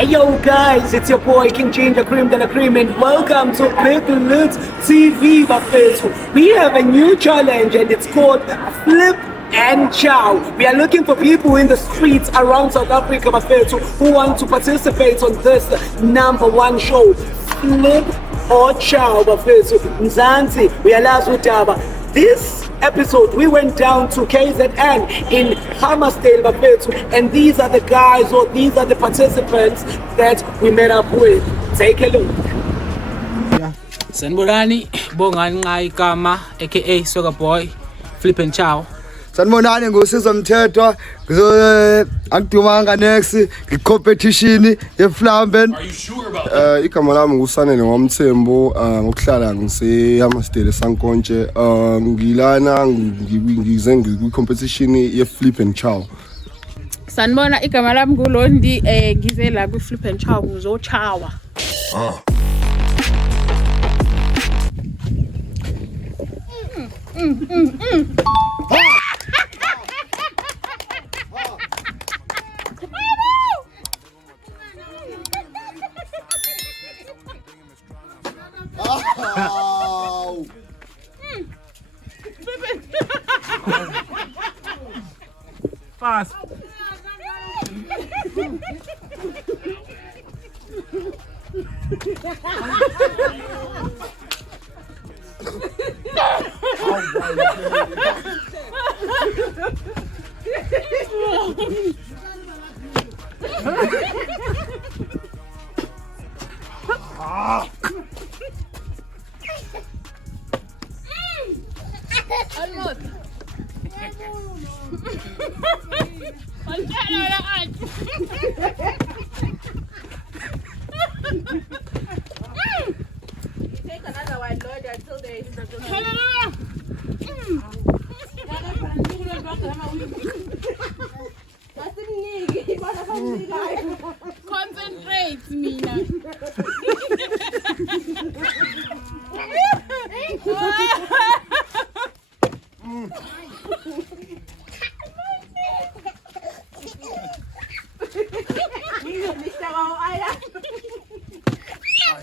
Hey yo guys, it's your boy King Ginger Cream de la Cream and welcome to gLitTV bafethu. We have a new challenge and it's called Flip and Chow. We are looking for people in the streets around South Africa bafethu who want to participate on this #1 show. Flip or Chow bafethu. Mzansi, uyalazi udaba. This episode we went down to KZN in Hammersdale bafethu, and these are the guys or these are the participants that we met up with. Take a look. Sanibonani, bongani nqa igama aka Soccer Boy Flip and Chow. Sanibonani ngosizo Mthethwa angidumanga next competition yeFlamben. Are you sure about that? Igama lami ngusanele ngomthembu ngokuhlala ngise Hammersdale Sankonje ngilana ngize competition yeFlip and Chow. Sanibona igama lami nguLondi ngize la ku Flip and Chow ngizochawa. Fast. Almost. Take another one, Lord, until they concentrate, Mina.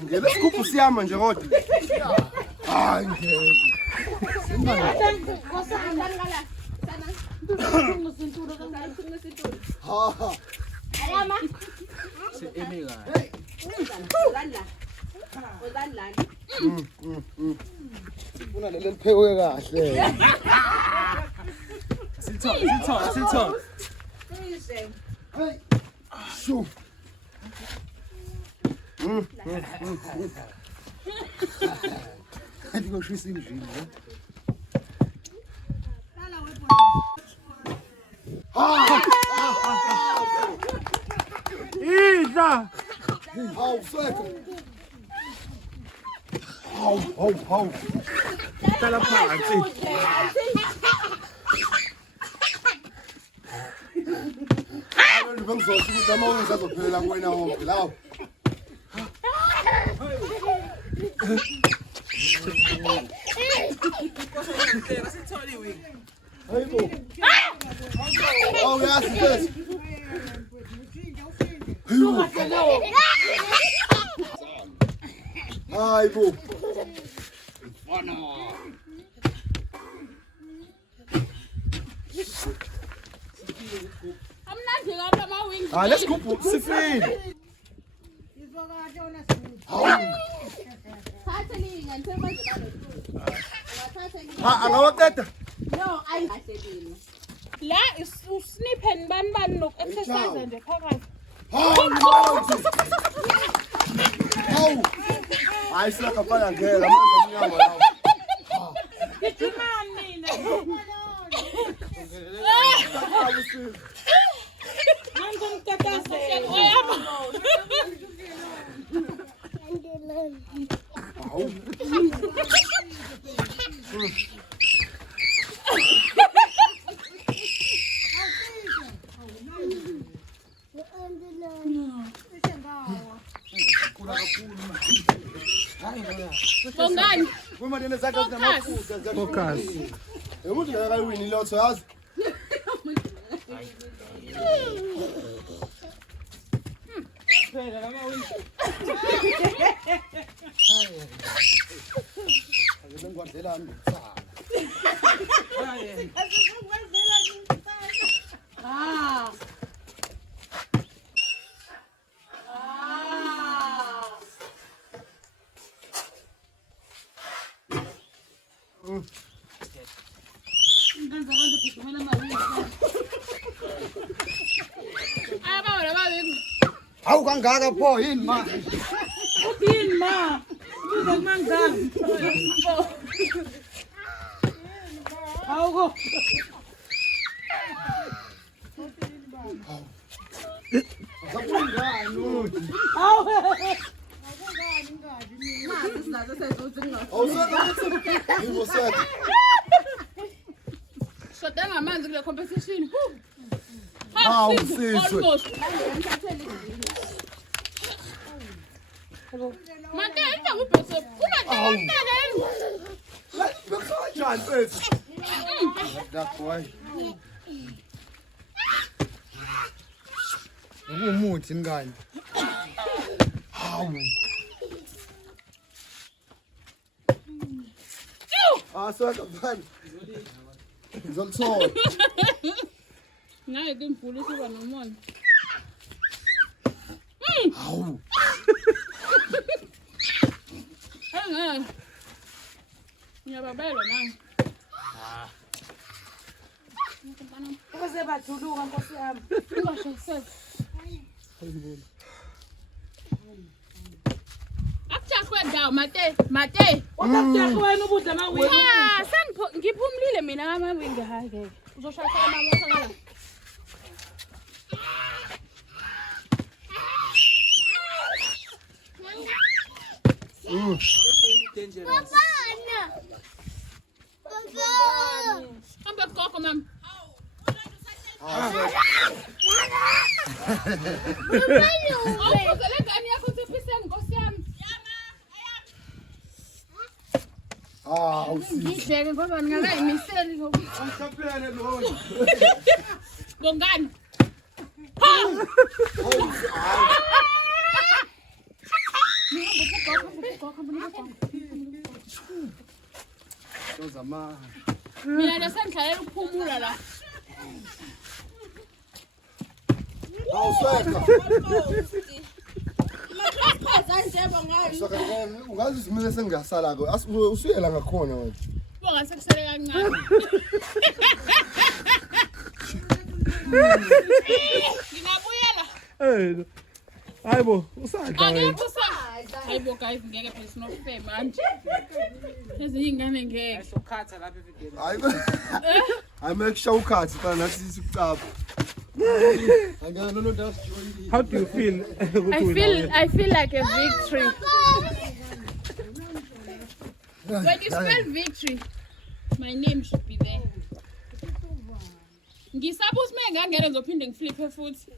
Ngeke scoop siyama nje kodwa. Hayi ngeke. Una lele liphekwe kahle. Silthole. Hey. Sho. Andikoshisa indlini. Idla. Hawu feka. Hawu. Dala phansi. Abantu bengizosho ukuthi amawunzi azophelela kuwena wonke lawo. Hayibo. Oh yes. Hayibo. Let's go sifini. Angawaqeda. No, I la snip and ban look exercise nje phakathi. Hawu. Hayi siyakafana ngeke amanzi amnyama lawo. Gijimani mina. Ngomtatazela oyama. Hawu. Bongani. Uma nene zakhe zinamafutha zakhe. Focus. Umuntu akawini lotho yazi. Hawu kangaka pho yini ma? Yini ma? Uzomangani? Awuko. Shoda ngamanzi kule competition. Hawu sizwe. Mate ita kupese. Unataka Bekusajani mfethu? That boy. Ngumuthi mngani. Hawu. Soka bani. Ngizolithola. naye timbhulu siba nomona. Hawu. Ngiyababela manje. Ukuze bajuluka Nkosi yami. Ungashayisela. Akujakwe ndawo mate. Uzakujakhe wena ubude amawini. Ngiphumlile mina ngamawindi hayi ke. Uzoshayisela amamoto ngala. Hambe gogo mama. Awuzele ngani yakho sephiseni Nkosi yami. Hawu sizwe. Ngidleke ngoba ngingakayimiseli Usaphele lo. ngongani. Dozama. Mina ngesendlalela ukuphumula la. Hawu sweka. Soka ungazi simile sengasala ko. Usuyela ngakhona wena. Bongase kusele kancane. Ngingabuyela. Hayibo, usadla wena. Angibusa. Hayibo guys ngeke phela sinofe manje. Ezinye ingane ngeke. Sokhatha lapha evideni. Hayi. I make sure ukhathi fana nathi sikucapha. Angana no that's joy. How do you feel? I feel like a victory. When you spell victory, my name should be there. Ngisapho usime ngangene ngizophinde ngiflipe futhi.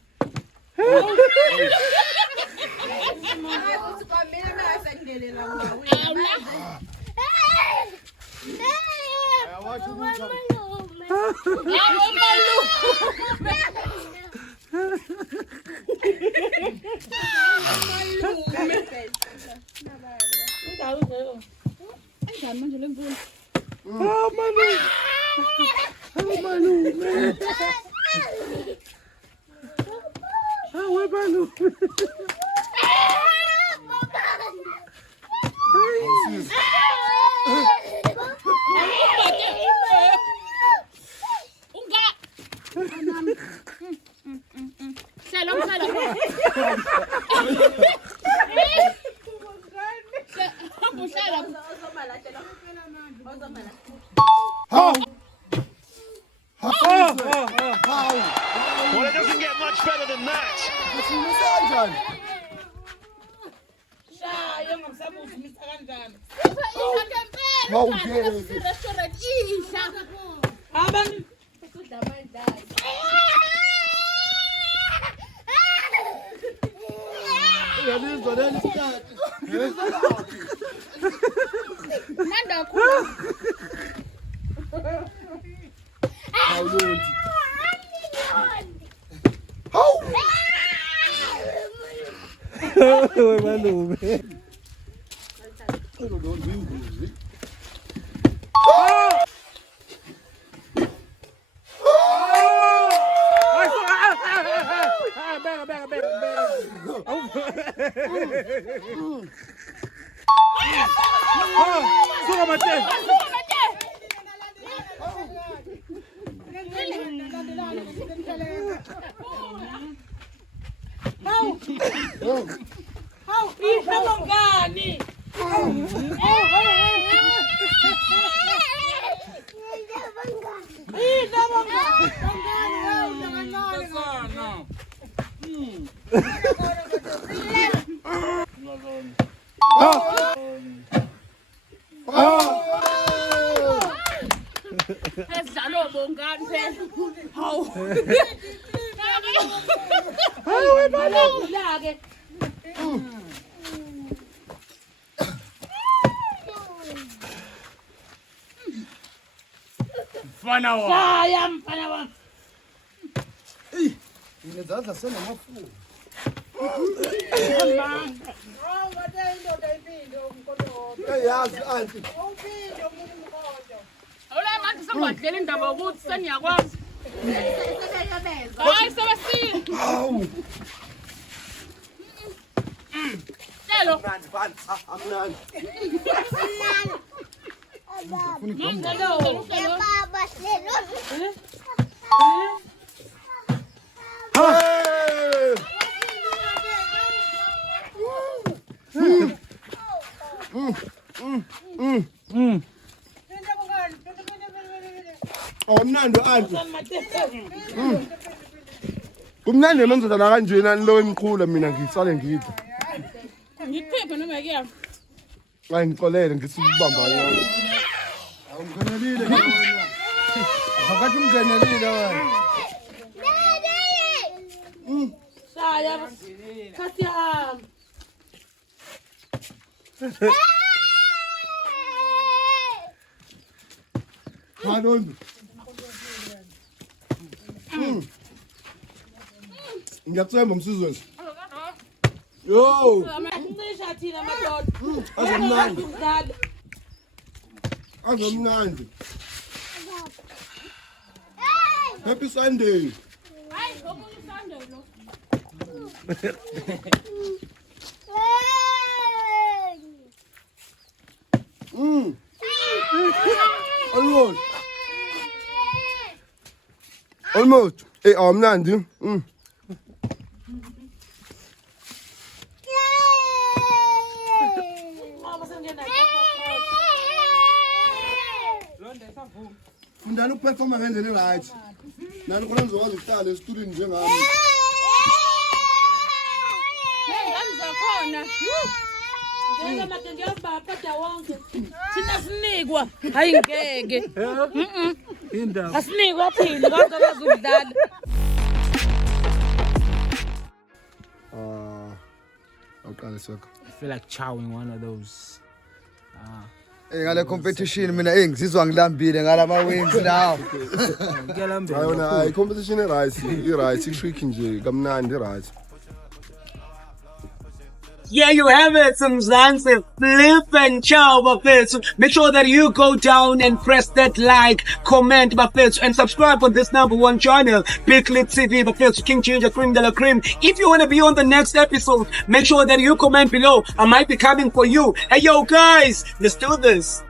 Manje le mvula. Well, it doesn't get much better than that. Esidlalo bongani phela. Hawu. Ke. Mfana wa. Haya mfana wami. Inezandla senamafutha. Yazi anti. Awula manje sengiwadlela indaba ukuthi seniyakwazi. Hayi sebesile. Hawu. Lelo. Amnandi. Omnandi anti. Kumnandi menzodana kanjena lo imqhula mina ngisale ngipha. Ngiphephe noma ke yami. Hayi ngixolele ngisibamba yona. Awungenelile wena. Awukathi umgenelile wena. Shaya. Khathi yami. Malondo. Ngiyathemba msizwe. Yo, Ngisha thina madoda. azomnandi. Ngidlala. Azomnandi. Happy Sunday. Hayi ngomunye Sunday lo. Almost. Almost. Amnandi. Fundani ukuperforma ngendlela right. Nani khona ngizokwazi ukuhlala esitulini njengami. Ngani zakhona. Njenga manje ngiyobaba phada wonke. Thina sinikwa. Hayi ngeke. Indaba. Asinikwa phini konke abazokudlala. Awuqala sokho. I feel like chowing one of those. Ngale competition mina ngizizwa ngilambile ngalama wins now. Ayona i-competition i-right i-tricky nje kamnandi right. Yeah, you have it, some Zanzibar flip and chow, bafethu. Make sure that you go down and press that like, comment, bafethu, and subscribe on this #1 channel, gLitTV, bafethu, King Ginger, Cream de la Cream. If you want to be on the next episode, make sure that you comment below. I might be coming for you. Hey, yo, guys, let's do this.